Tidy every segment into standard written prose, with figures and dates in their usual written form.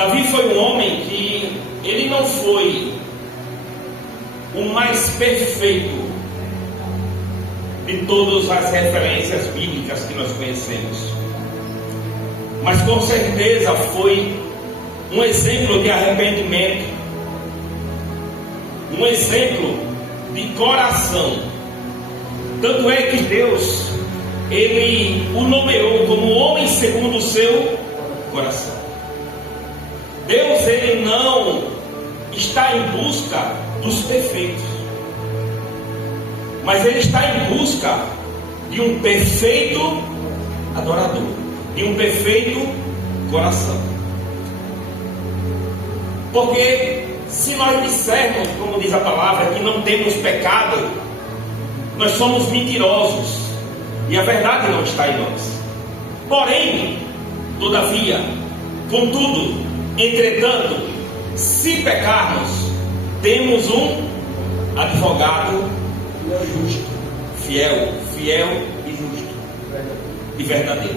Davi foi um homem que ele não foi o mais perfeito de todas as referências bíblicas que nós conhecemos, mas com certeza foi um exemplo de arrependimento, um exemplo de coração. Tanto é que Deus, ele o nomeou como homem segundo o seu coração. Deus, ele não está em busca dos perfeitos, mas ele está em busca de um perfeito adorador, de um perfeito coração. Porque se nós dissermos, como diz a palavra, que não temos pecado, nós somos mentirosos e a verdade não está em nós. Porém, todavia, contudo, entretanto, se pecarmos, temos um advogado justo, fiel e justo e verdadeiro,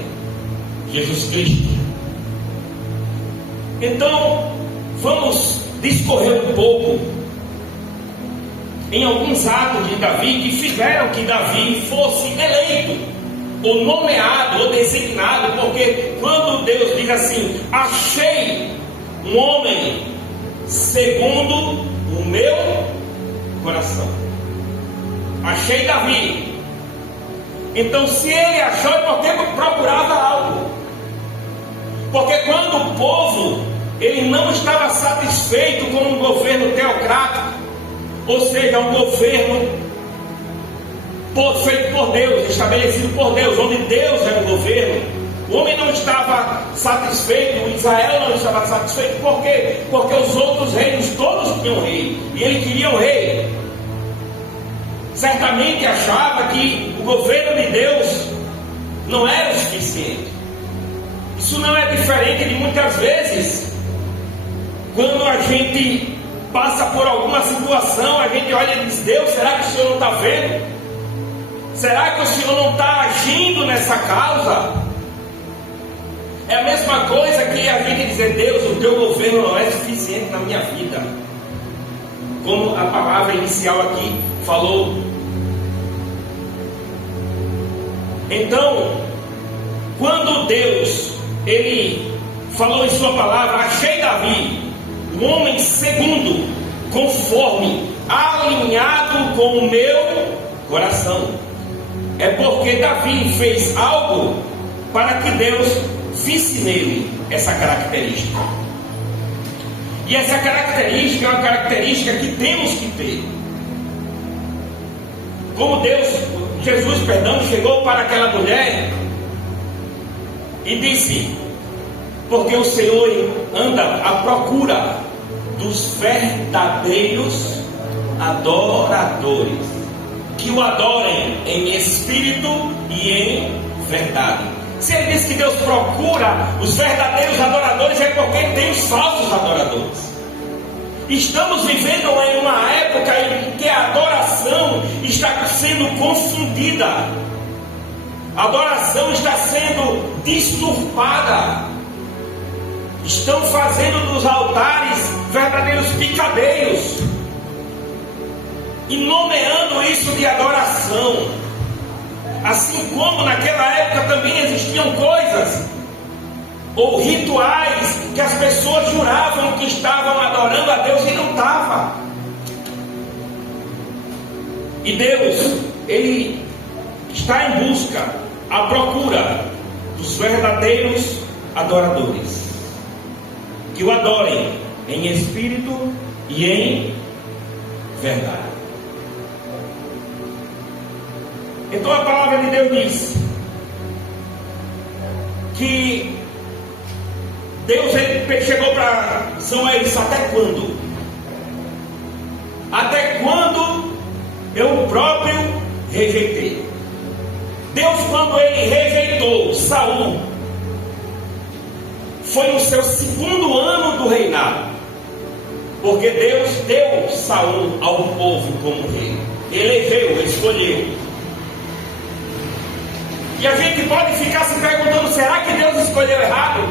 Jesus Cristo. Então, vamos discorrer um pouco em alguns atos de Davi que fizeram que Davi fosse eleito, ou nomeado, ou designado, porque quando Deus diz assim: achei um homem segundo o meu coração, achei Davi. Então, se ele achou, é porque procurava algo. Porque quando o povo, ele não estava satisfeito com um governo teocrático, ou seja, um governo feito por Deus, estabelecido por Deus, onde Deus era o governo, o homem não estava satisfeito, Israel não estava satisfeito. Por quê? Porque os outros reinos todos tinham rei, e ele queria um rei. Certamente achava que o governo de Deus não era o suficiente. Isso não é diferente de muitas vezes, quando a gente passa por alguma situação, a gente olha e diz: Deus, será que o Senhor não está vendo? Será que o Senhor não está agindo nessa causa? É a mesma coisa que a gente dizer: Deus, o teu governo não é suficiente na minha vida. Como a palavra inicial aqui falou. Então, quando Deus, ele falou em sua palavra: achei Davi, um homem segundo, conforme, alinhado com o meu coração, é porque Davi fez algo para que Deus visse nele essa característica. E essa característica é uma característica que temos que ter. Como Jesus, chegou para aquela mulher e disse: porque o Senhor anda à procura dos verdadeiros adoradores, que o adorem em espírito e em verdade. Se ele diz que Deus procura os verdadeiros adoradores, é porque tem os falsos adoradores. Estamos vivendo em uma época em que a adoração está sendo confundida, a adoração está sendo disturpada. Estão fazendo dos altares verdadeiros picadeiros e nomeando isso de adoração. Assim como naquela época também existiam coisas ou rituais que as pessoas juravam que estavam adorando a Deus e não estavam. E Deus, ele está em busca, à procura dos verdadeiros adoradores, que o adorem em espírito e em verdade. Então a palavra de Deus diz que Deus, ele chegou para Samuel e disse: até quando? Até quando eu próprio rejeitei? Deus, quando ele rejeitou Saul, foi no seu segundo ano do reinado, porque Deus deu Saul ao povo como rei, elegeu, escolheu. E a gente pode ficar se perguntando: será que Deus escolheu errado?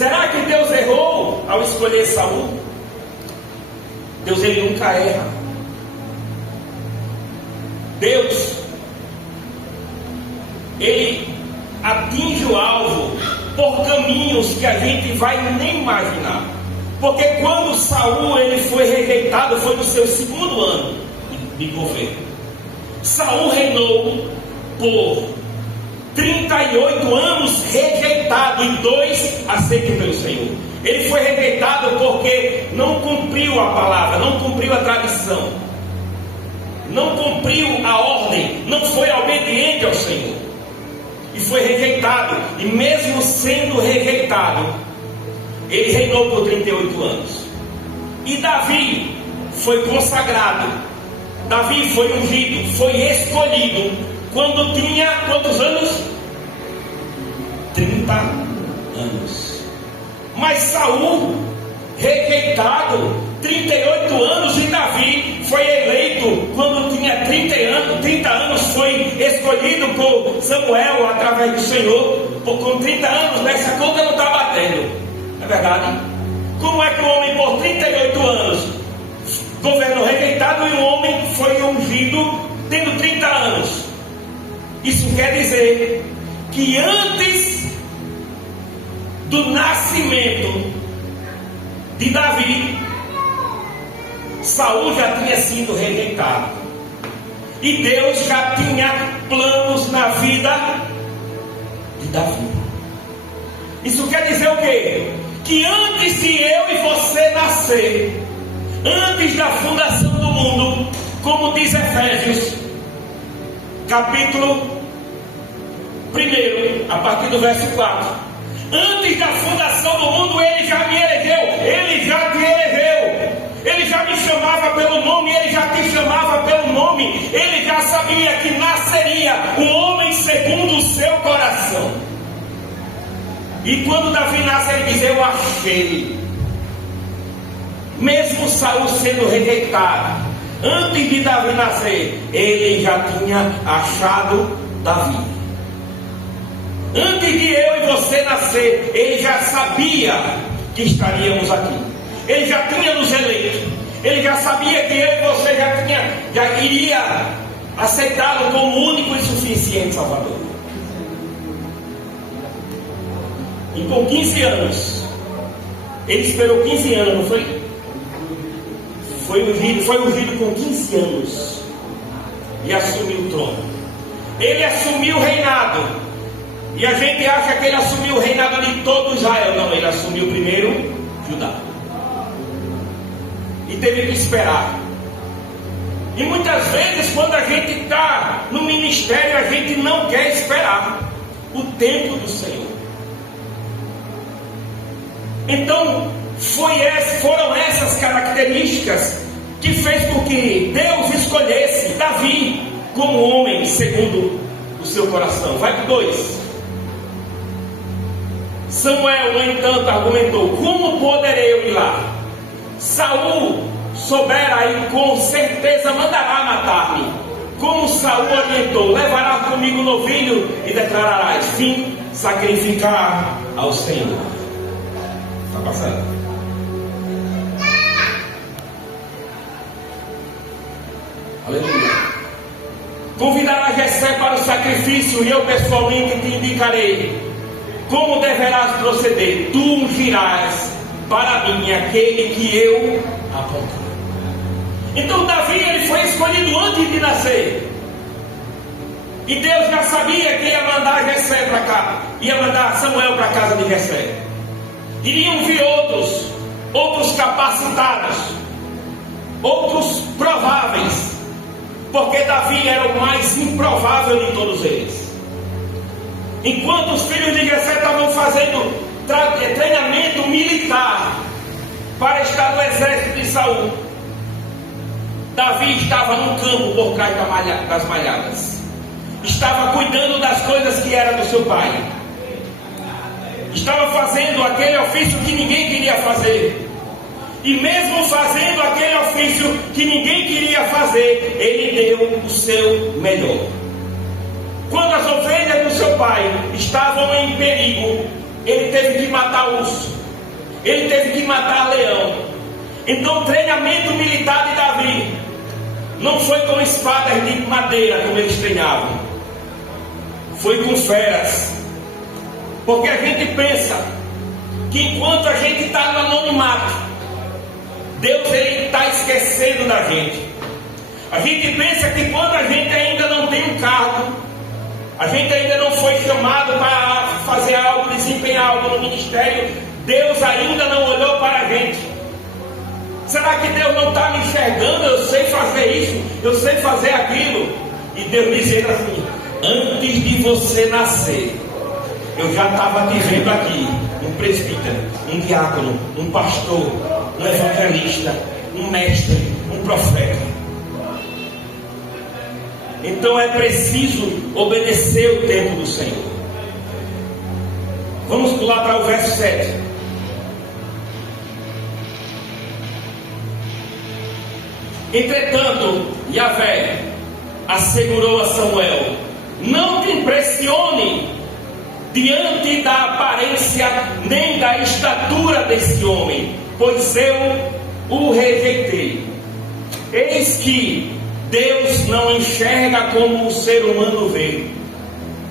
Será que Deus errou ao escolher Saul? Deus, ele nunca erra. Deus, ele atinge o alvo por caminhos que a gente vai nem imaginar. Porque quando Saul ele foi rejeitado, foi no seu segundo ano de governo. Saul reinou por 38 anos rejeitado, e 2 aceitos pelo Senhor. Ele foi rejeitado porque não cumpriu a palavra, não cumpriu a tradição, não cumpriu a ordem, não foi obediente ao Senhor, e foi rejeitado. E mesmo sendo rejeitado, ele reinou por 38 anos. E Davi foi consagrado, Davi foi ungido, foi escolhido quando tinha quantos anos? 30 anos. Mas Saul, rejeitado, 38 anos, e Davi foi eleito quando tinha 30 anos, foi escolhido por Samuel através do Senhor. Com 30 anos, nessa conta não está batendo, não é verdade? Como é que o homem por 38 anos governou rejeitado e o homem foi ungido tendo 30 anos? Isso quer dizer que antes do nascimento de Davi, Saul já tinha sido rejeitado, e Deus já tinha planos na vida de Davi. Isso quer dizer o quê? Que antes de eu e você nascer, antes da fundação do mundo, como diz Efésios capítulo 1, a partir do verso 4, antes da fundação do mundo ele já me elegeu, ele já te elegeu, ele já me chamava pelo nome, ele já te chamava pelo nome, ele já sabia que nasceria um homem segundo o seu coração. E quando Davi nasce, ele diz: eu achei. Mesmo Saul sendo rejeitado, antes de Davi nascer, ele já tinha achado Davi. Antes de eu e você nascer, ele já sabia que estaríamos aqui. Ele já tinha nos eleito. Ele já sabia que eu e você já iria aceitá-lo como único e suficiente Salvador. E com 15 anos, ele esperou 15 anos, não foi? Foi ungido com 15 anos e assumiu o trono. Ele assumiu o reinado. E a gente acha que ele assumiu o reinado de todo Israel. Não, ele assumiu primeiro Judá. E teve que esperar. E muitas vezes, quando a gente está no ministério, a gente não quer esperar o tempo do Senhor. Então, foram essas características que fez com que Deus escolhesse Davi como homem segundo o seu coração. Vai para 2. Samuel, no entanto, argumentou: como poderei eu ir lá? Saul soubera e com certeza mandará matar-me. Como Saul orientou: levará comigo o novilho e declararás: sim, sacrificar ao Senhor. Está passando? Aleluia. Convidará Jessé para o sacrifício, e eu pessoalmente te indicarei como deverás proceder. Tu ungirás para mim aquele que eu apontar. Então Davi, ele foi escolhido antes de nascer, e Deus já sabia que ia mandar Jessé para cá, ia mandar Samuel para a casa de Jessé. Iriam vir outros capacitados, outros prováveis, porque Davi era o mais improvável de todos eles. Enquanto os filhos de Jessé estavam fazendo treinamento militar para estar no exército de Saul, Davi estava no campo por trás das malhadas, estava cuidando das coisas que eram do seu pai, estava fazendo aquele ofício que ninguém queria fazer. E mesmo fazendo aquele ofício que ninguém queria fazer, ele deu o seu melhor. Quando as ovelhas do seu pai estavam em perigo, ele teve que matar urso, ele teve que matar leão. Então o treinamento militar de Davi não foi com espadas de madeira como eles treinavam, foi com feras. Porque a gente pensa que enquanto a gente está no anonimato, Deus ele está esquecendo da gente. A gente pensa que quando a gente ainda não tem um cargo, a gente ainda não foi chamado para fazer algo, desempenhar algo no ministério, Deus ainda não olhou para a gente. Será que Deus não está me enxergando? Eu sei fazer isso, eu sei fazer aquilo. E Deus dizendo assim: antes de você nascer, eu já estava te vendo aqui, um presbítero, um diácono, um pastor, um evangelista, um mestre, um profeta. Então é preciso obedecer o tempo do Senhor. Vamos pular para o verso 7. Entretanto, Yahvé assegurou a Samuel: não te impressione diante da aparência nem da estatura desse homem, pois eu o rejeitei. Eis que Deus não enxerga como o ser humano vê,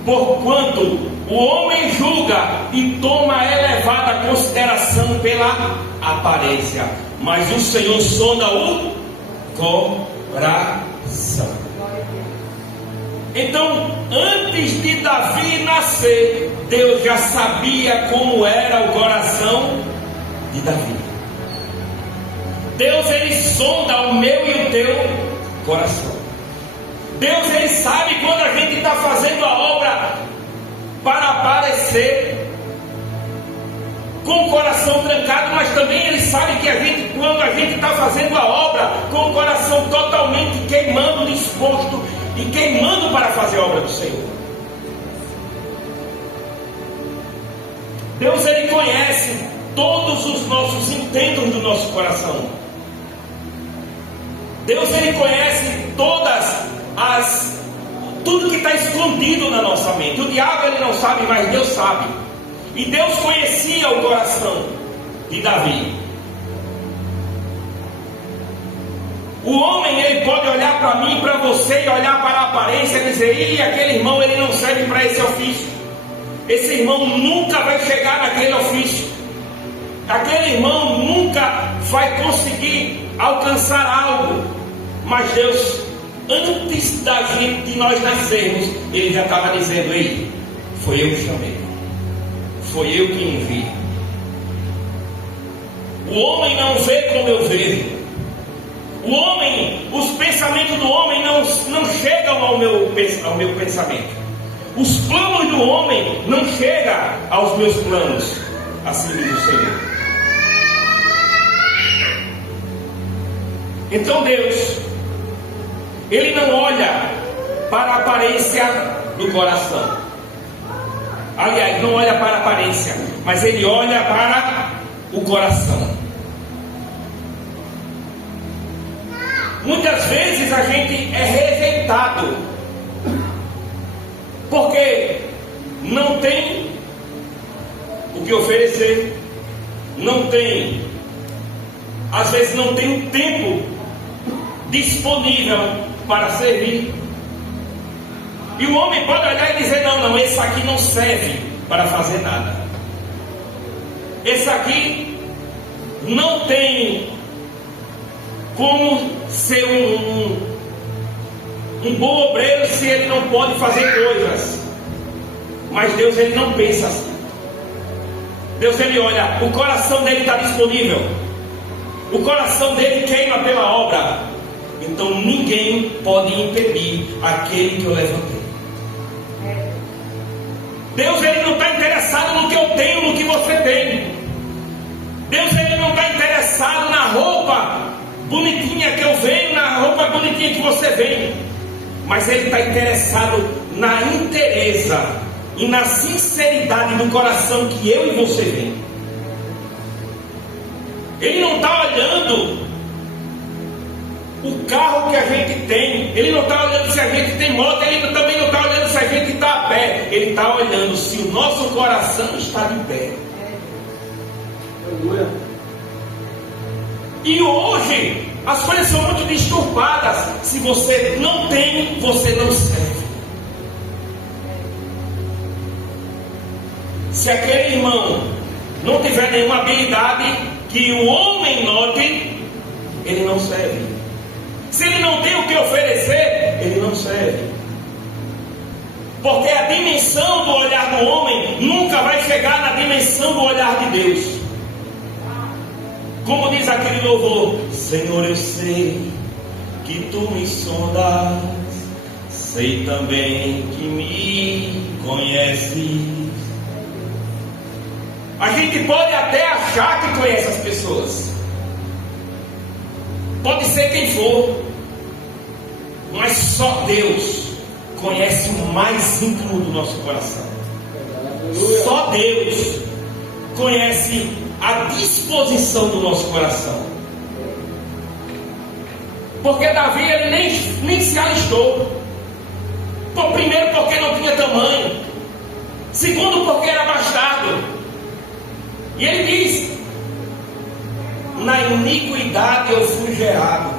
porquanto o homem julga e toma elevada consideração pela aparência, mas o Senhor sonda o coração. Então, antes de Davi nascer, Deus já sabia como era o coração de Davi. Deus ele sonda o meu e o teu coração. Deus ele sabe quando a gente está fazendo a obra para aparecer com o coração trancado, mas também ele sabe que quando a gente está fazendo a obra com o coração totalmente queimando, disposto e queimando para fazer a obra do Senhor. Deus ele conhece todos os nossos intentos do nosso coração. Deus ele conhece tudo que está escondido na nossa mente. O diabo ele não sabe, mas Deus sabe. E Deus conhecia o coração de Davi. O homem ele pode olhar para mim e para você e olhar para a aparência e dizer: aquele irmão ele não serve para esse ofício, esse irmão nunca vai chegar naquele ofício, aquele irmão nunca vai conseguir alcançar algo. Mas Deus, antes de nós nascermos, ele já estava dizendo: ei, foi eu que chamei, foi eu que enviei. O homem não vê como eu vejo. O homem, os pensamentos do homem não chegam ao meu pensamento. Os planos do homem não chegam aos meus planos, assim diz o Senhor. Então Deus, ele não olha para a aparência do coração. Aliás, não olha para a aparência, mas ele olha para o coração. Muitas vezes a gente é rejeitado porque não tem o que oferecer, às vezes não tem o tempo disponível para servir. E o homem pode olhar e dizer: não, esse aqui não serve para fazer nada, esse aqui não tem como ser um bom obreiro se ele não pode fazer coisas. Mas Deus ele não pensa assim. Deus ele olha, o coração dele está disponível, o coração dele queima pela obra. Então ninguém pode impedir aquele que eu levantei. Deus ele não está interessado no que eu tenho, no que você tem. Deus ele não está interessado na roupa bonitinha que eu venho, na roupa bonitinha que você vem, mas ele está interessado na inteireza e na sinceridade do coração que eu e você vem. Ele não está olhando o carro que a gente tem, ele não está olhando se a gente tem moto, ele também não está olhando se a gente está a pé, ele Ele está olhando se o nosso coração está de pé. E hoje as coisas são muito disturbadas. Se você não tem, você não serve. Se aquele irmão não tiver nenhuma habilidade que o homem note, ele não serve. Se ele não tem o que oferecer, ele não serve. Porque a dimensão do olhar do homem nunca vai chegar na dimensão do olhar de Deus. Como diz aquele louvor: Senhor, eu sei que tu me sondas, sei também que me conheces. A gente pode até achar que conhece as pessoas, pode ser quem for, mas só Deus conhece o mais íntimo do nosso coração. Só Deus conhece a disposição do nosso coração. Porque Davi, ele nem se alistou. Primeiro, porque não tinha tamanho. Segundo, porque era bastardo. E ele diz: na iniquidade eu fui gerado.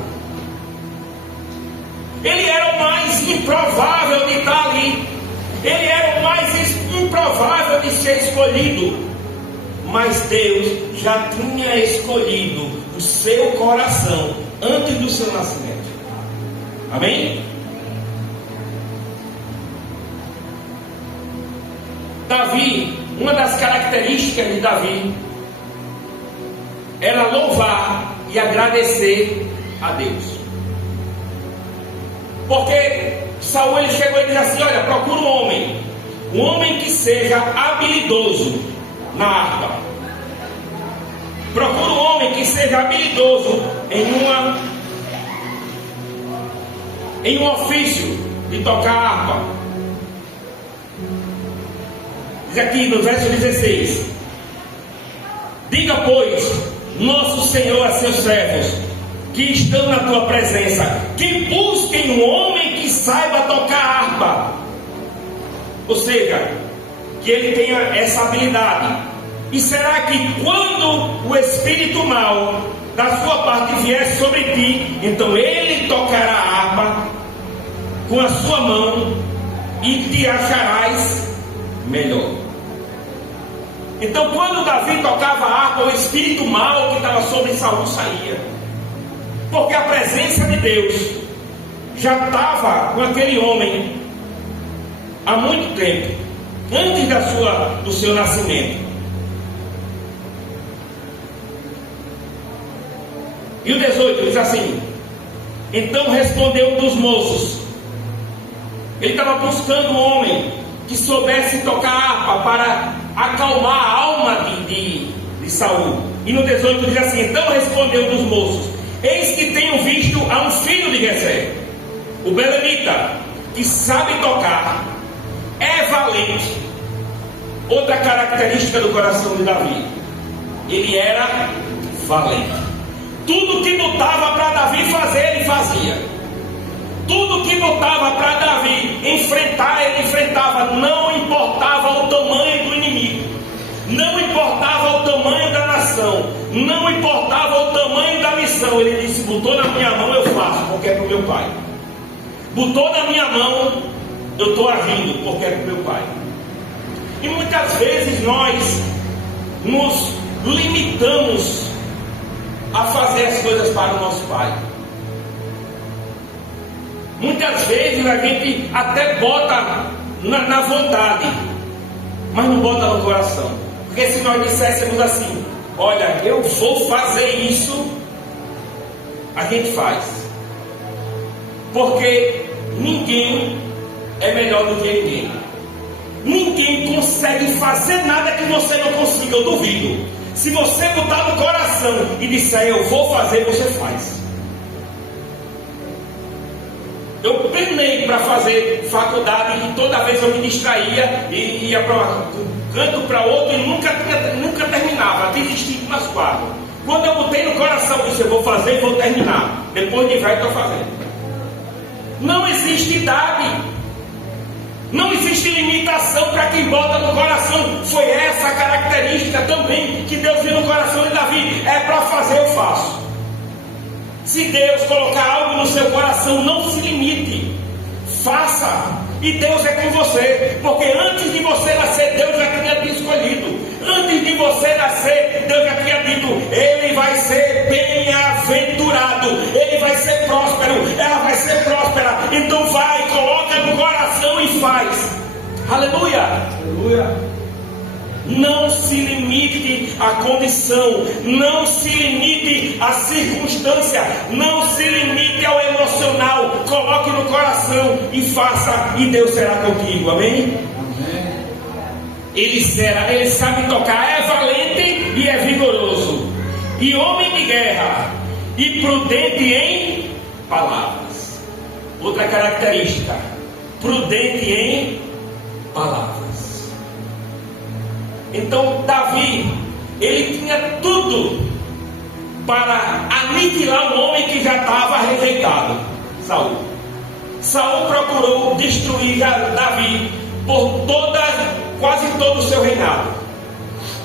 Ele era o mais improvável de estar ali. Ele era o mais improvável de ser escolhido. Mas Deus já tinha escolhido o seu coração antes do seu nascimento. Amém? Davi, uma das características de Davi era louvar e agradecer a Deus. Porque Saul, ele chegou e disse assim: olha, procura um homem que seja habilidoso na harpa. Procura um homem que seja habilidoso em um ofício de tocar harpa. Diz aqui no verso 16: diga, pois, nosso Senhor a seus servos que estão na tua presença, que busquem um homem que saiba tocar harpa. Ou seja, que ele tenha essa habilidade. E será que quando o espírito mau da sua parte vier sobre ti, então ele tocará a harpa com a sua mão e te acharás melhor. Então, quando Davi tocava a harpa, o espírito mau que estava sobre Saul saía. Porque a presença de Deus já estava com aquele homem há muito tempo, antes do seu nascimento. E o 18 diz assim: então respondeu um dos moços. Ele estava buscando um homem que soubesse tocar harpa para acalmar a alma de Saul. E no 18 diz assim: então respondeu um dos moços: eis que tenho visto a um filho de Jessé, o belemita, que sabe tocar, é valente. Outra característica do coração de Davi: ele era valente. Tudo que botava para Davi fazer, ele fazia. Tudo que botava para Davi enfrentar, ele enfrentava. Não importava o tamanho do inimigo, não importava o tamanho da nação, não importava o tamanho da missão. Ele disse: botou na minha mão, eu faço, porque é para o meu pai. Botou na minha mão, eu estou agindo, porque é para o meu pai. E muitas vezes nós nos limitamos a fazer as coisas para o nosso pai. Muitas vezes a gente até bota na vontade, mas não bota no coração. Porque se nós disséssemos assim: olha, eu vou fazer isso, a gente faz. Porque ninguém é melhor do que ninguém. Ninguém consegue fazer nada que você não consiga, eu duvido. Se você botar no coração e disser eu vou fazer, você faz. Eu penei para fazer faculdade e toda vez eu me distraía e ia para um canto para outro e nunca terminava, desistindo nas 4. Quando eu botei no coração, eu disse: eu vou fazer e vou terminar. Depois de velho estou fazendo. Não existe idade. Não existe limitação para quem bota no coração. Foi essa a característica também que Deus viu no coração de Davi. É para fazer, eu faço. Se Deus colocar algo no seu coração, não se limite. Faça. E Deus é com você. Porque antes de você nascer, Deus já tinha te escolhido. Antes de você nascer, Deus já tinha dito: ele vai ser bem-aventurado, ele vai ser próspero, ela vai ser próspera. Então vai, coloca no coração e faz. Aleluia. Aleluia. Não se limite à condição, não se limite à circunstância, não se limite ao emocional. Coloque no coração e faça, e Deus será contigo. Amém? Amém. Ele sabe tocar, é valente e é vigoroso, e homem de guerra, e prudente em palavras. Outra característica: prudente em palavras. Então Davi, ele tinha tudo para aniquilar um homem que já estava rejeitado, Saul. Saul procurou destruir Davi por quase todo o seu reinado,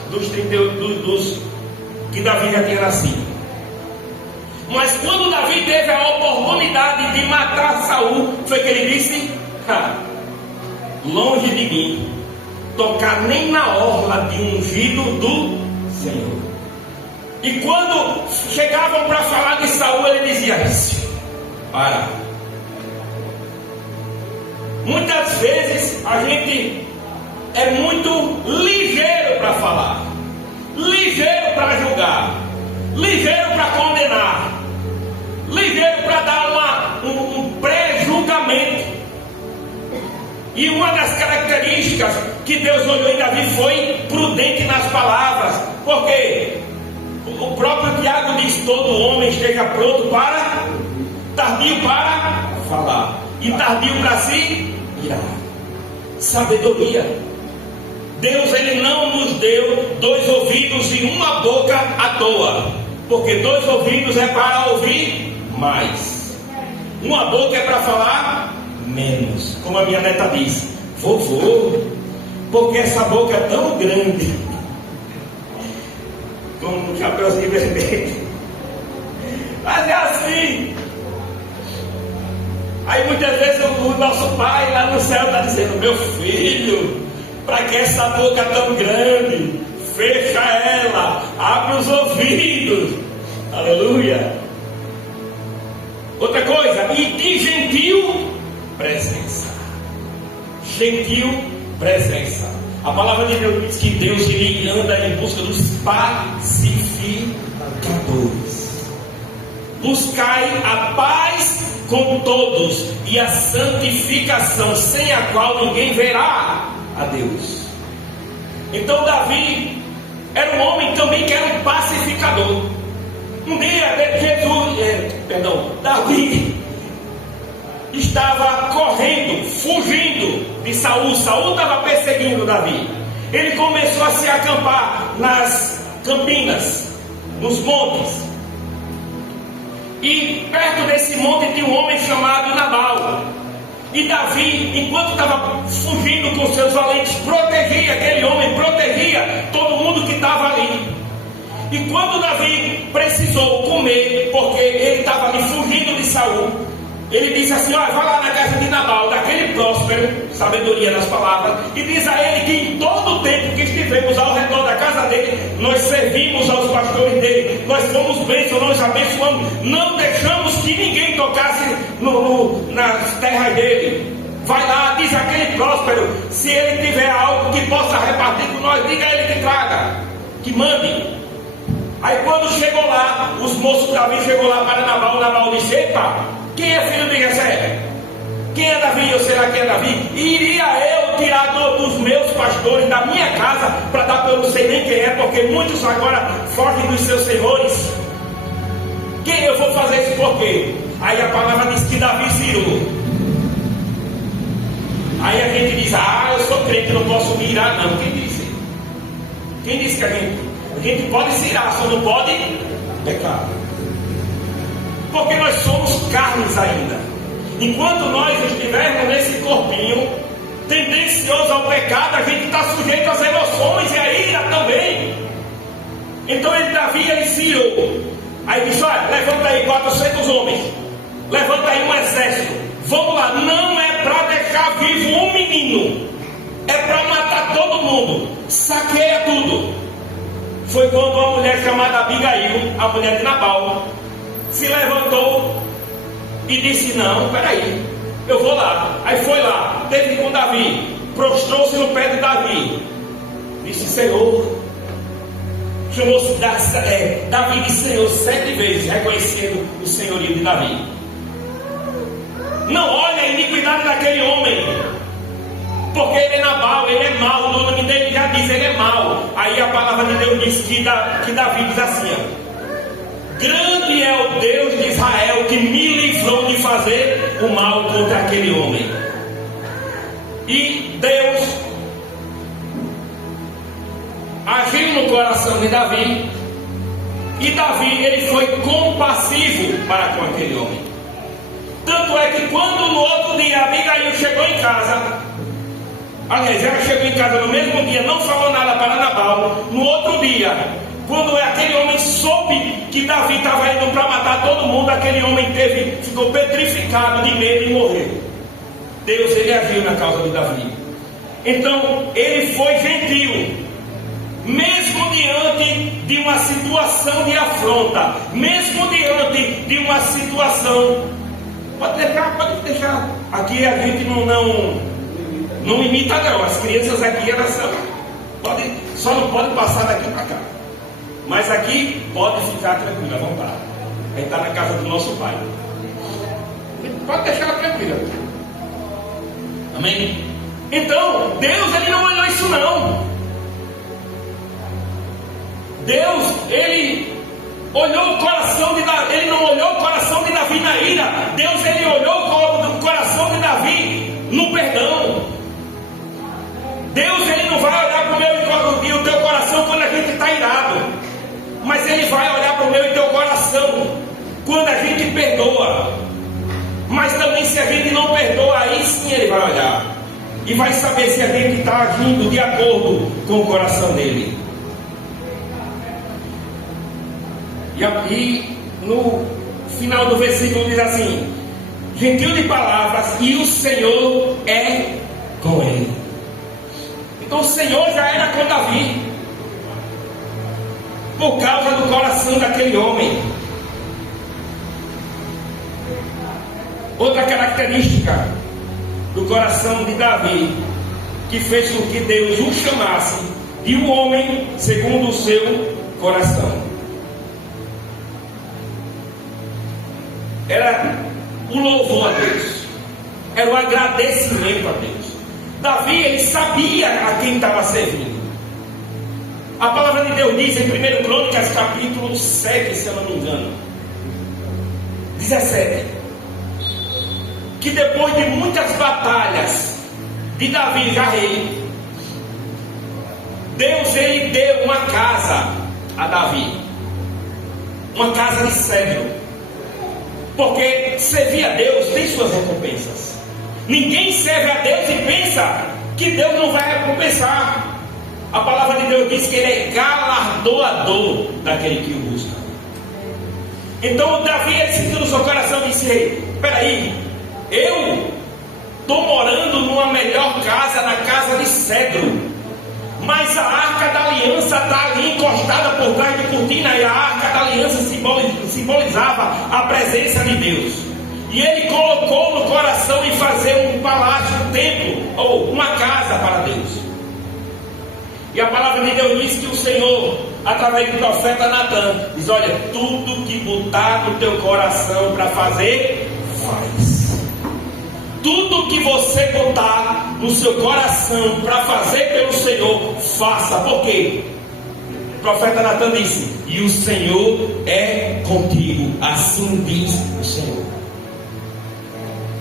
dos que Davi já tinha nascido. Mas quando Davi teve a oportunidade de matar Saul, foi que ele disse: longe de mim tocar nem na orla de ungido do Senhor. E quando chegavam para falar de Saul, ele dizia: para. Muitas vezes a gente é muito ligeiro para falar, ligeiro para julgar, ligeiro para condenar, ligeiro para dar um pré-julgamento. E uma das características que Deus olhou em Davi foi prudente nas palavras. Porque o próprio Tiago diz: todo homem esteja pronto para, tardio para falar e tardio para se irar. Sabedoria. Deus, ele não nos deu 2 ouvidos e uma boca à toa, porque 2 ouvidos é para ouvir mais, uma boca é para falar menos. Como a minha neta diz: vovô, porque essa boca é tão grande, com um chapéuzinho vermelho. Mas é assim. Aí muitas vezes o nosso pai lá no céu está dizendo: meu filho, para que essa boca tão grande? Fecha ela, abre os ouvidos. Aleluia. Outra coisa: e de gentil presença. Gentil presença. A palavra de Deus diz que Deus, ele anda em busca dos pacificadores. Buscai a paz com todos e a santificação, sem a qual ninguém verá a Deus. Então Davi era um homem também que era um pacificador. Um dia Davi estava correndo, fugindo de Saul. Saul estava perseguindo Davi. Ele começou a se acampar nas campinas, nos montes. E perto desse monte tinha um homem chamado Nabal. E Davi, enquanto estava fugindo com seus valentes, protegia aquele homem, protegia todo mundo que estava ali. E quando Davi precisou comer, porque ele estava ali fugindo de Saul, ele disse assim: olha, vai lá na casa de Nabal, daquele próspero, sabedoria nas palavras, e diz a ele que em todo o tempo que estivemos ao redor da casa dele, nós servimos aos pastores dele, nós fomos bênçãos, nós abençoamos, não deixamos que ninguém tocasse nas terras dele. Vai lá, diz aquele próspero, se ele tiver algo que possa repartir com nós, diga a ele que traga, que mande. Aí quando chegou lá, os moços de Davi chegou lá para Nabal, Nabal disse: epa, quem é filho de Jessé? Quem é Davi? Ou será que é Davi? Iria eu tirar dos meus pastores da minha casa para dar para eu não sei nem quem é, porque muitos agora fogem dos seus senhores. Quem eu vou fazer isso por quê? Aí a palavra diz que Davi zirou. Aí a gente diz: eu sou crente, não posso me irar. Não, quem disse? Quem disse que a gente pode se irar, só não pode pecar? Porque nós somos carnes ainda. Enquanto nós estivermos nesse corpinho, tendencioso ao pecado, a gente está sujeito às emoções e à ira também. Então Davi iniciou. Aí disse: olha, levanta aí 400 homens, levanta aí um exército, vamos lá. Não é para deixar vivo um menino, é para matar todo mundo, saqueia tudo. Foi quando uma mulher chamada Abigail, a mulher de Nabal, se levantou e disse: não, peraí, eu vou lá. Aí foi lá, teve com Davi, prostrou-se no pé de Davi, disse: Senhor, chamou-se Davi de Senhor 7 vezes, reconhecendo o senhorio de Davi. Não olhe a iniquidade daquele homem, porque ele é Nabal, ele é mau, o nome dele já diz, ele é mau. Aí a palavra de Deus diz que Davi diz assim: ó, grande é o Deus de Israel que me livrou de fazer o mal contra aquele homem. E Deus agiu no coração de Davi, e Davi ele foi compassivo para com aquele homem. Tanto é que quando no outro dia Abigail chegou em casa, aliás, ela chegou em casa no mesmo dia, não falou nada para Nabal. No outro dia, quando aquele homem soube que Davi estava indo para matar todo mundo, aquele homem ficou petrificado de medo e morreu. Deus ele agiu na causa de Davi. Então ele foi gentil, mesmo diante de uma situação de afronta, mesmo diante de uma situação. Pode deixar. Aqui a gente não imita não. As crianças aqui elas só não podem passar daqui para cá. Mas aqui pode ficar tranquila, à vontade. A gente está na casa do nosso pai. Pode deixar ela tranquila. Amém? Então, Deus ele não olhou isso não. Deus, ele olhou o coração de Davi. Ele não olhou o coração de Davi na ira. Deus, ele olhou o coração de Davi no perdão. Deus, ele não vai olhar para o meu e o teu coração quando a gente está irado, mas ele vai olhar para o meu e teu coração quando a gente perdoa. Mas também se a gente não perdoa, aí sim ele vai olhar e vai saber se a gente está agindo de acordo com o coração dele. E no final do versículo diz assim: gentil de palavras, e o Senhor é com ele. Então o Senhor já era com Davi, por causa do coração daquele homem. Outra característica do coração de Davi, que fez com que Deus o chamasse de um homem segundo o seu coração, era o louvor a Deus, era o agradecimento a Deus. Davi, ele sabia a quem estava servindo. A palavra de Deus diz em 1 Crônicas capítulo 7, se eu não me engano, 17, que depois de muitas batalhas de Davi já rei, Deus ele deu uma casa a Davi, uma casa de cedro, porque servir a Deus tem suas recompensas. Ninguém serve a Deus e pensa que Deus não vai recompensar. A palavra de Deus diz que ele é galardoador daquele que o busca. Então Davi ele sentiu no seu coração e disse: peraí, eu estou morando numa melhor casa, na casa de cedro, mas a arca da aliança está ali encostada por trás de cortina, e a arca da aliança simbolizava a presença de Deus. E ele colocou no coração em fazer um palácio, um templo, ou uma casa para Deus. E a palavra de Deus diz que o Senhor, através do profeta Natan, diz: olha, tudo que botar no teu coração para fazer, faz. Tudo que você botar no seu coração para fazer pelo Senhor, faça. Por quê? O profeta Natan disse: e o Senhor é contigo, assim diz o Senhor.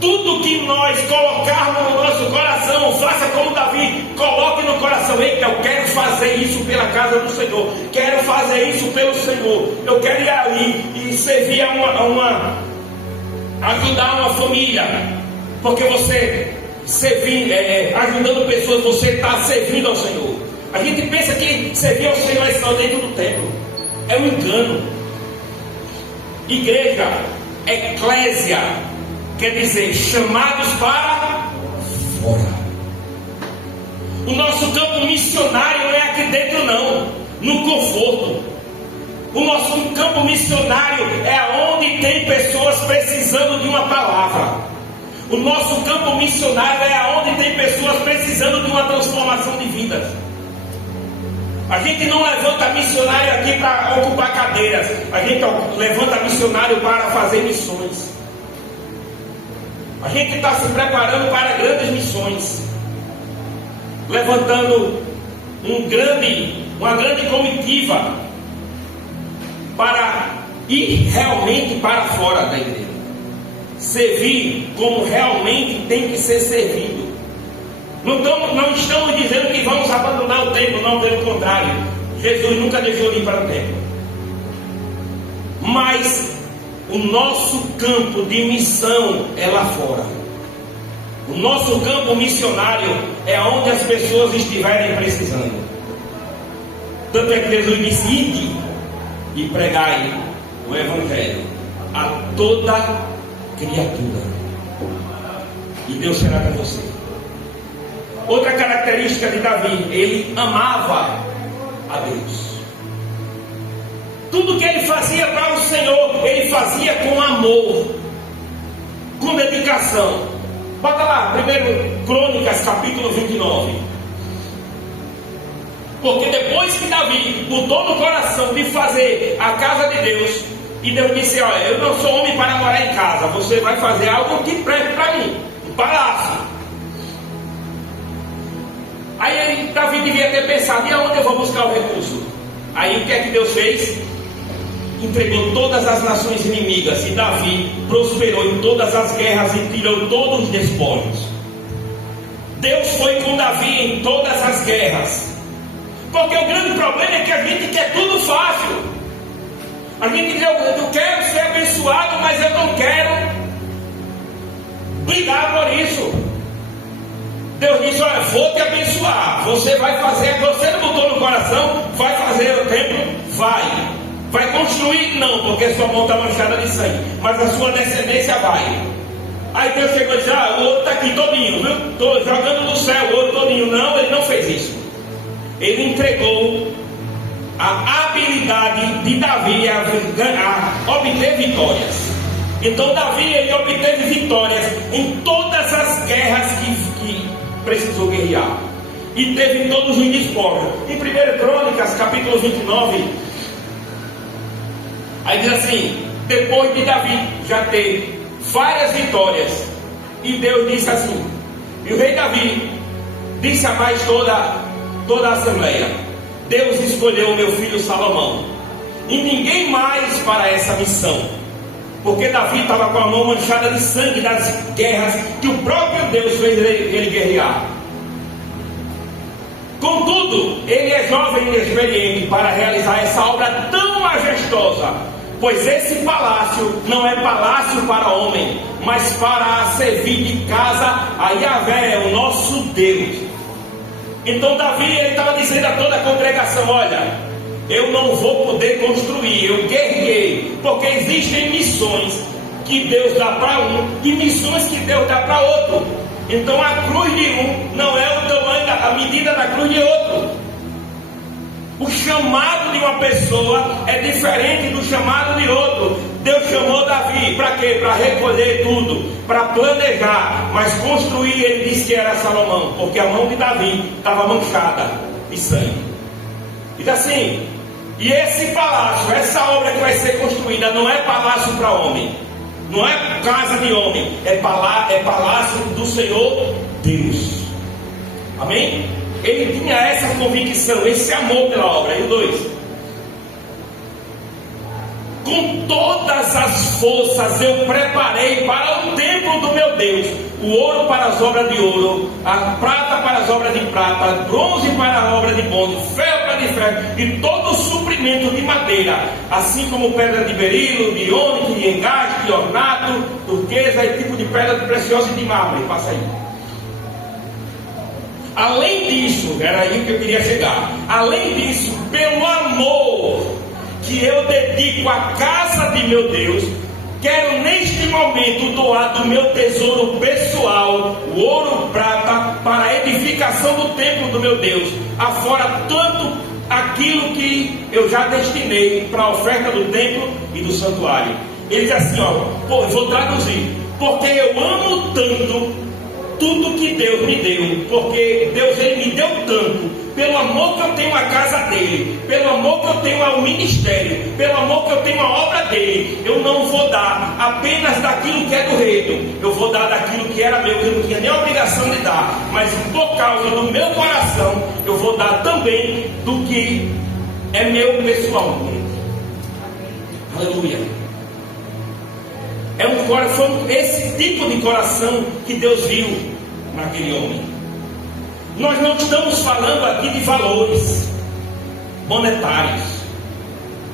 Tudo que nós colocarmos no nosso coração, faça como Davi, coloque no coração: eita, eu quero fazer isso pela casa do Senhor, quero fazer isso pelo Senhor, eu quero ir ali e servir ajudar uma família, porque você servindo, ajudando pessoas, você está servindo ao Senhor. A gente pensa que servir ao Senhor é só dentro do templo. É um engano. Igreja, eclésia, quer dizer, chamados para fora. O nosso campo missionário não é aqui dentro não, no conforto. O nosso campo missionário é onde tem pessoas precisando de uma palavra. O nosso campo missionário é onde tem pessoas precisando de uma transformação de vidas. A gente não levanta missionário aqui para ocupar cadeiras. A gente levanta missionário para fazer missões. A gente está se preparando para grandes missões, levantando uma grande comitiva para ir realmente para fora da igreja. Servir como realmente tem que ser servido. Não estamos dizendo que vamos abandonar o templo, não, pelo contrário. Jesus nunca deixou de ir para o templo. Mas o nosso campo de missão é lá fora. O nosso campo missionário é onde as pessoas estiverem precisando. Tanto é que Jesus disse: ide e pregai o Evangelho a toda criatura, e Deus será com você. Outra característica de Davi, ele amava a Deus. Tudo que ele fazia para o Senhor, ele fazia com amor, com dedicação. Bota lá, 1 Crônicas, capítulo 29. Porque depois que Davi botou no coração de fazer a casa de Deus, e Deus disse: olha, eu não sou homem para morar em casa, você vai fazer algo que preste para mim, um palácio. Aí Davi devia ter pensado: e aonde eu vou buscar o recurso? Aí o que é que Deus fez? Entregou todas as nações inimigas, e Davi prosperou em todas as guerras e tirou todos os despojos. Deus foi com Davi em todas as guerras. Porque o grande problema é que a gente quer tudo fácil. A gente diz: eu quero ser abençoado, mas eu não quero brigar por isso. Deus disse: olha, vou te abençoar, você vai fazer, você não botou no coração, vai fazer o templo? Vai construir? Não, porque sua mão está manchada de sangue, mas a sua descendência vai. Aí Deus chegou e disse: o outro está aqui todinho, viu? Estou jogando do céu o outro todinho. Não, ele não fez isso. Ele entregou a habilidade de Davi a obter vitórias. Então Davi, ele obteve vitórias em todas as guerras que precisou guerrear, e teve todos os despojos. Em 1 Crônicas, capítulo 29, aí diz assim: depois de Davi já ter várias vitórias, e Deus disse assim, e o rei Davi disse a mais toda a assembleia: Deus escolheu o meu filho Salomão, e ninguém mais para essa missão, porque Davi estava com a mão manchada de sangue das guerras que o próprio Deus fez ele guerrear. Contudo, ele é jovem e experiente para realizar essa obra tão majestosa, pois esse palácio não é palácio para homem, mas para servir de casa a Yahvé, o nosso Deus. Então Davi, ele estava dizendo a toda a congregação: olha, eu não vou poder construir, eu guerreei, porque existem missões que Deus dá para um e missões que Deus dá para outro. Então a cruz de um não é o tamanho, a medida da cruz de outro. O chamado de uma pessoa é diferente do chamado de outro. Deus chamou Davi para quê? Para recolher tudo, para planejar, mas construir, ele disse que era Salomão, porque a mão de Davi estava manchada de sangue. E assim, e esse palácio, essa obra que vai ser construída, não é palácio para homem, não é casa de homem, é palácio do Senhor Deus. Amém? Ele tinha essa convicção, esse amor pela obra. E o 2: com todas as forças eu preparei para o templo do meu Deus o ouro para as obras de ouro, a prata para as obras de prata, bronze para a obra de bronze, ferro para de ferro, e todo o suprimento de madeira, assim como pedra de berilo, de ônix, de engaste, de ornato, turquesa e tipo de pedra preciosa e de mármore. Passa aí. Além disso, era aí que eu queria chegar. Além disso, pelo amor que eu dedico à casa de meu Deus, quero neste momento doar do meu tesouro pessoal, o ouro, prata, para a edificação do templo do meu Deus, afora tanto aquilo que eu já destinei para a oferta do templo e do santuário. Ele diz assim, eu vou traduzir: porque eu amo tanto tudo que Deus me deu, porque Deus ele me deu tanto, pelo amor que eu tenho à casa dele, pelo amor que eu tenho ao ministério, pelo amor que eu tenho à obra dele, eu não vou dar apenas daquilo que é do reino, eu vou dar daquilo que era meu, que eu não tinha nem obrigação de dar, mas por causa do meu coração, eu vou dar também do que é meu pessoalmente. Aleluia. É um coração, esse tipo de coração que Deus viu naquele homem. Nós não estamos falando aqui de valores monetários,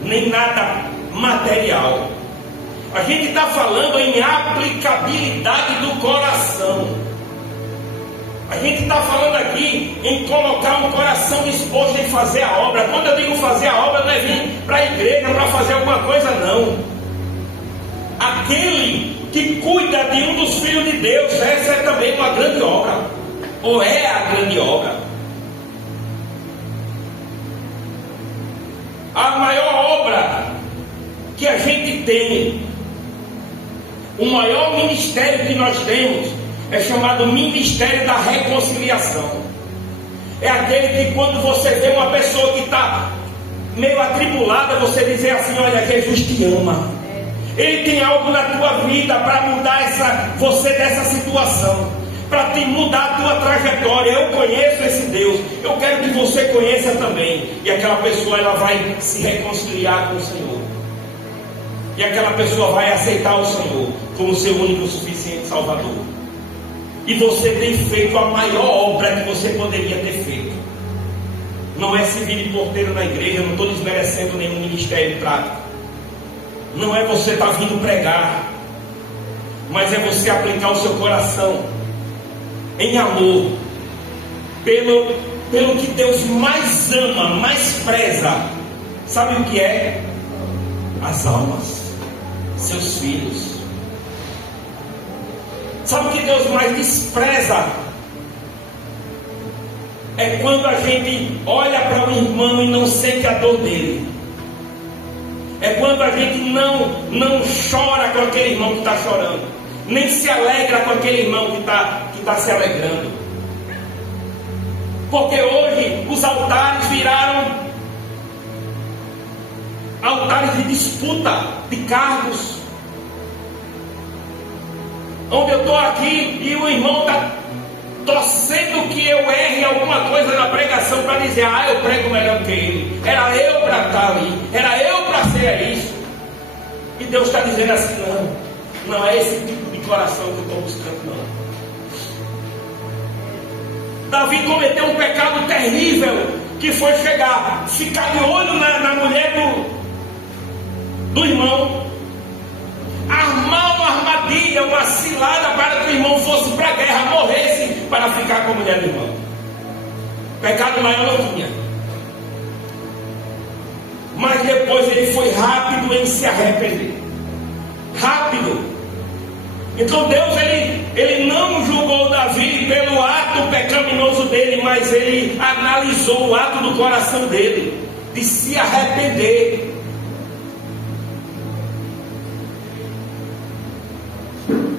nem nada material. A gente está falando em aplicabilidade do coração. A gente está falando aqui em colocar um coração disposto em fazer a obra. Quando eu digo fazer a obra, não é vir para a igreja para fazer alguma coisa, não. Aquele que cuida de um dos filhos de Deus, essa é também uma grande obra, ou é a grande obra. A maior obra que a gente tem, o maior ministério que nós temos, é chamado Ministério da Reconciliação. É aquele que quando você vê uma pessoa que está meio atribulada, você dizer assim: olha, Jesus te ama. Ele tem algo na tua vida para mudar você dessa situação, para te mudar a tua trajetória. Eu conheço esse Deus, eu quero que você conheça também. E aquela pessoa ela vai se reconciliar com o Senhor, e aquela pessoa vai aceitar o Senhor como seu único e suficiente Salvador. E você tem feito a maior obra que você poderia ter feito. Não é servir de porteiro na igreja, não estou desmerecendo nenhum ministério prático. Não é você estar vindo pregar, mas é você aplicar o seu coração em amor pelo que Deus mais ama, mais preza. Sabe o que é? As almas, seus filhos. Sabe o que Deus mais despreza? É quando a gente olha para o irmão e não sente a dor dele. É quando a gente não chora com aquele irmão que está chorando, nem se alegra com aquele irmão que está se alegrando. Porque hoje os altares viraram altares de disputa, de cargos. Onde eu estou aqui e o irmão está torcendo que eu erre alguma coisa na pregação para dizer: eu prego melhor que ele, era eu para estar ali, era eu para ser isso. E Deus está dizendo assim: não é esse tipo de coração que eu estou buscando, não. Davi cometeu um pecado terrível, que foi ficar de olho na mulher do irmão, armar uma armadilha, uma cilada para que o irmão fosse para a guerra, morresse para ficar com a mulher do irmão. Pecado maior não tinha. Mas depois ele foi rápido em se arrepender. Rápido. Então Deus ele não julgou Davi pelo ato pecaminoso dele, mas ele analisou o ato do coração dele, de se arrepender.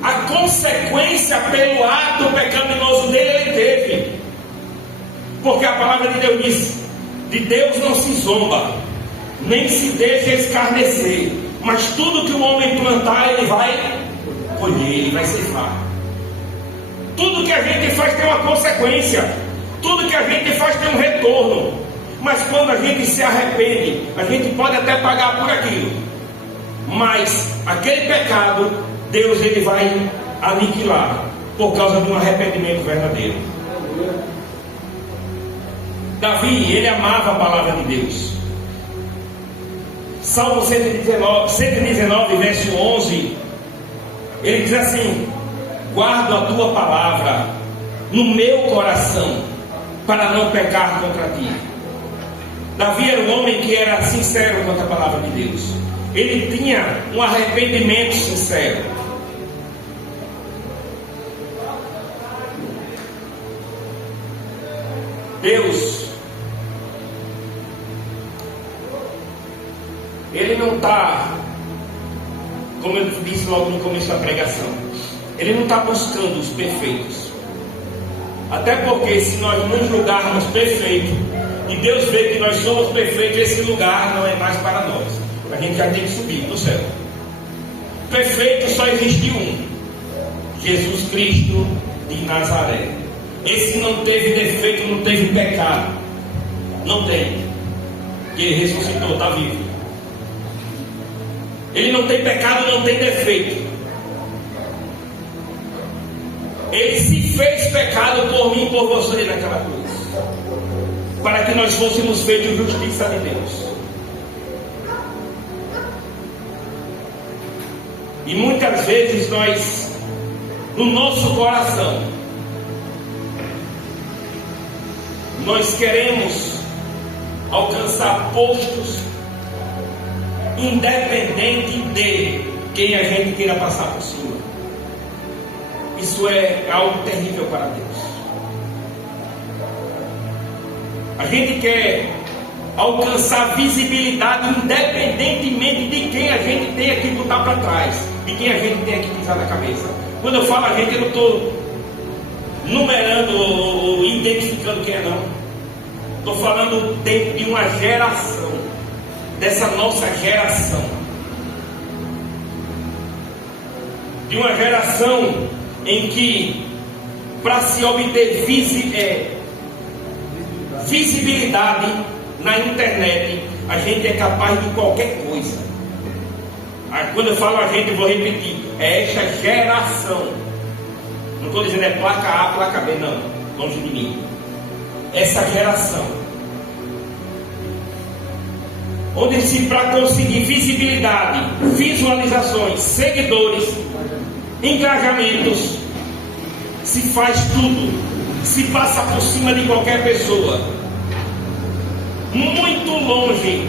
A consequência pelo ato pecaminoso dele ele teve. Porque a palavra de Deus diz: de Deus não se zomba, nem se deixa escarnecer, mas tudo que o homem plantar ele vai colher, ele vai ceifar. Tudo que a gente faz tem uma consequência, tudo que a gente faz tem um retorno. Mas quando a gente se arrepende, a gente pode até pagar por aquilo, mas aquele pecado Deus ele vai aniquilar por causa de um arrependimento verdadeiro. Davi, ele amava a palavra de Deus. Salmo 119, verso 11, ele diz assim: guardo a tua palavra no meu coração, para não pecar contra ti. Davi era um homem que era sincero quanto à palavra de Deus. Ele tinha um arrependimento sincero. Deus, Ele não está, como eu disse logo no começo da pregação, Ele não está buscando os perfeitos. Até porque se nós nos julgarmos perfeitos e Deus vê que nós somos perfeitos, esse lugar não é mais para nós. A gente já tem que subir para o céu. Perfeito só existe um: Jesus Cristo de Nazaré. Esse não teve defeito, não teve pecado. Não tem. Ele ressuscitou, está vivo. Ele não tem pecado, não tem defeito. Ele se fez pecado por mim e por você naquela cruz, para que nós fôssemos feitos justiça de Deus. E muitas vezes nós, no nosso coração, nós queremos alcançar postos independente de quem a gente queira passar por cima. Isso é algo terrível para Deus. A gente quer alcançar visibilidade independentemente de quem a gente tenha que botar para trás, de quem a gente tenha que pisar na cabeça. Quando eu falo a gente, eu não estou numerando ou identificando quem é, não. Estou falando de uma geração, dessa nossa geração, de uma geração em que, para se obter visibilidade na internet, a gente é capaz de qualquer coisa. Quando eu falo a gente, eu vou repetir: é esta geração. Não estou dizendo é placa A, placa B, não, longe de mim. Essa geração, onde se para conseguir visibilidade, visualizações, seguidores, engajamentos, se faz tudo, se passa por cima de qualquer pessoa, muito longe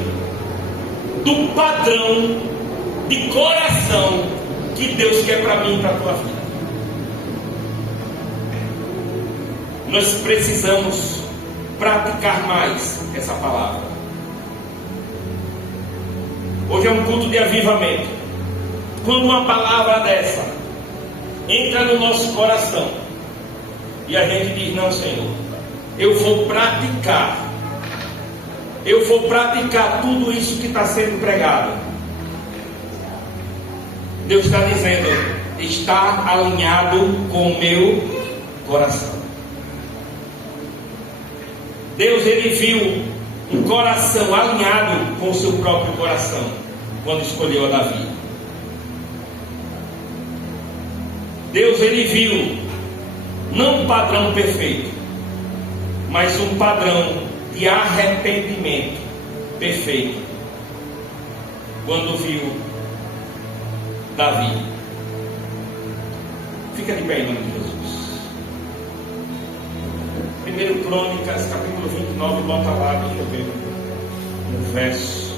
do padrão de coração que Deus quer para mim e para a tua vida. Nós precisamos praticar mais essa palavra. Hoje é um culto de avivamento. Quando uma palavra dessa entra no nosso coração e a gente diz: não, Senhor, eu vou praticar tudo isso que está sendo pregado. Deus está dizendo: está alinhado com o meu coração. Deus, Ele viu um coração alinhado com o seu próprio coração quando escolheu a Davi. Deus, Ele viu não um padrão perfeito, mas um padrão de arrependimento perfeito quando viu Davi. Fica de pé em nome de Jesus. 1 Crônicas, capítulo 29, bota lá, deixa eu ver um verso.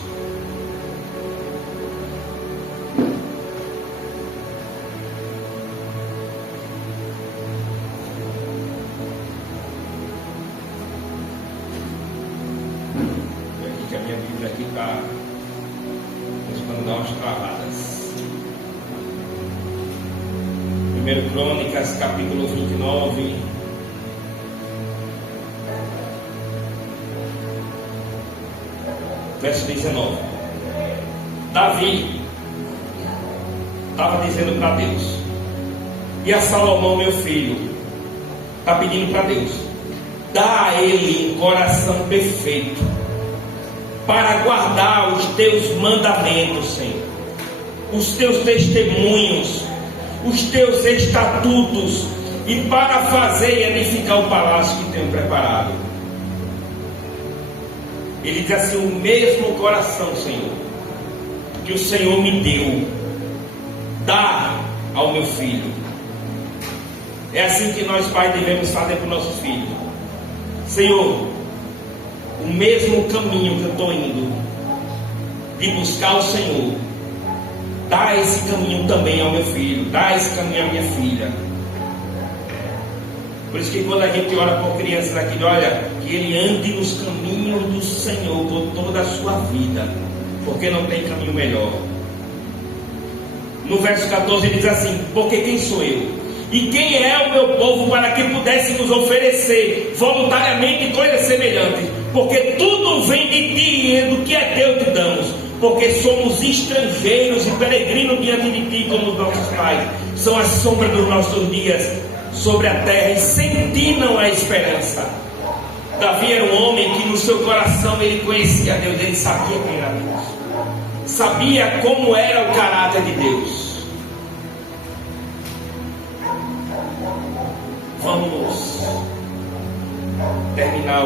Aqui que a minha Bíblia aqui está quando dá umas travadas. 1 Crônicas, capítulo 29, verso 19. Davi estava dizendo para Deus, e a Salomão, meu filho, está pedindo para Deus: dá a ele um coração perfeito para guardar os teus mandamentos, Senhor, os teus testemunhos, os teus estatutos, e para fazer e edificar o palácio que tenho preparado. Ele diz assim: o mesmo coração, Senhor, que o Senhor me deu, dá ao meu filho. É assim que nós, pais, devemos fazer com nossos filhos. Senhor, o mesmo caminho que eu estou indo, de buscar o Senhor, dá esse caminho também ao meu filho, dá esse caminho à minha filha. Por isso que quando a gente ora por crianças aqui, olha, que ele ande nos caminhos do Senhor por toda a sua vida, porque não tem caminho melhor. No verso 14 ele diz assim: porque quem sou eu? E quem é o meu povo para que pudéssemos oferecer voluntariamente coisas semelhantes? Porque tudo vem de ti e do que é teu te damos. Porque somos estrangeiros e peregrinos diante de ti, como os nossos pais. São as sombras dos nossos dias sobre a terra, e sem ti não há esperança. Davi era um homem que no seu coração ele conhecia Deus, ele sabia quem era Deus, sabia como era o caráter de Deus. Vamos terminar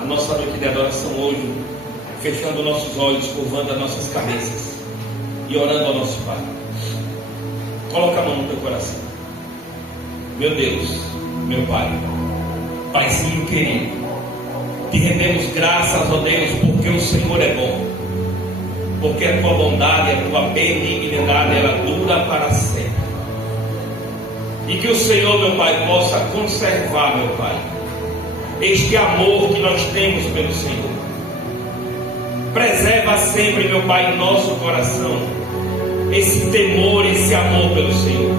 a nossa noite de adoração hoje, fechando nossos olhos, curvando as nossas cabeças e orando ao nosso Pai. Coloca a mão no teu coração. Meu Deus, meu Pai, Paizinho querido, te rendemos graças, ó Deus, porque o Senhor é bom, porque a tua bondade, a tua benignidade, ela dura para sempre. E que o Senhor, meu Pai, possa conservar, meu Pai, este amor que nós temos pelo Senhor. Preserva sempre, meu Pai, em nosso coração esse temor, esse amor pelo Senhor.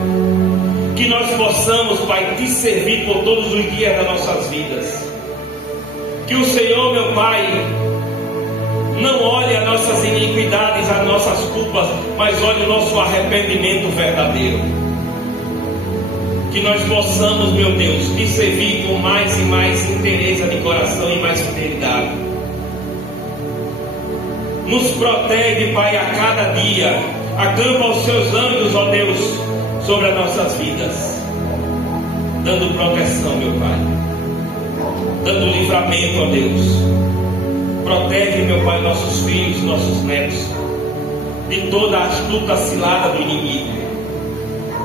Que nós possamos, Pai, te servir por todos os dias das nossas vidas. Que o Senhor, meu Pai, não olhe as nossas iniquidades, as nossas culpas, mas olhe o nosso arrependimento verdadeiro. Que nós possamos, meu Deus, te servir com mais e mais interesse de coração e mais fidelidade. Nos protege, Pai, a cada dia. Acampa os seus anjos, ó Deus, sobre as nossas vidas, dando proteção, meu Pai, dando livramento, ó Deus. Protege, meu Pai, nossos filhos, nossos netos, de toda a astuta cilada do inimigo.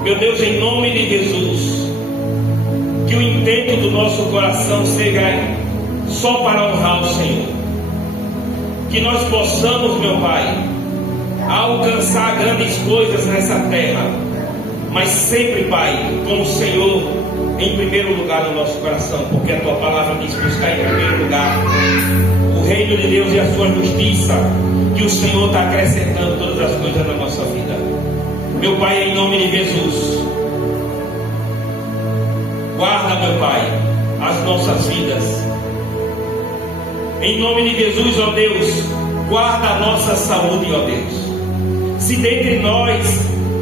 Meu Deus, em nome de Jesus, que o intento do nosso coração seja só para honrar o Senhor. Que nós possamos, meu Pai, alcançar grandes coisas nessa terra, mas sempre, Pai, com o Senhor em primeiro lugar no nosso coração, porque a tua palavra diz: buscar em primeiro lugar o reino de Deus e a sua justiça, que o Senhor está acrescentando todas as coisas na nossa vida. Meu Pai, em nome de Jesus, guarda, meu Pai, as nossas vidas. Em nome de Jesus, ó Deus, guarda a nossa saúde, ó Deus. Se dentre nós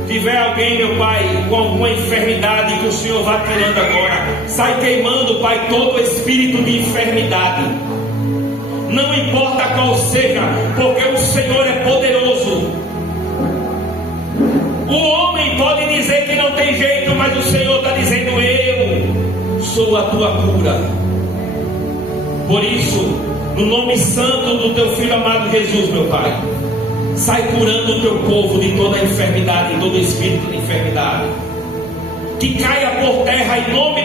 tiver alguém, meu Pai, com alguma enfermidade, que o Senhor vá tirando agora. Sai queimando, Pai, todo espírito de enfermidade. Não importa qual seja, porque o Senhor é poderoso. O homem pode dizer que não tem jeito, mas o Senhor está dizendo: eu sou a tua cura. Por isso, no nome santo do teu Filho amado Jesus, meu Pai, sai curando o teu povo de toda enfermidade, de todo espírito de enfermidade. Que caia por terra em nome de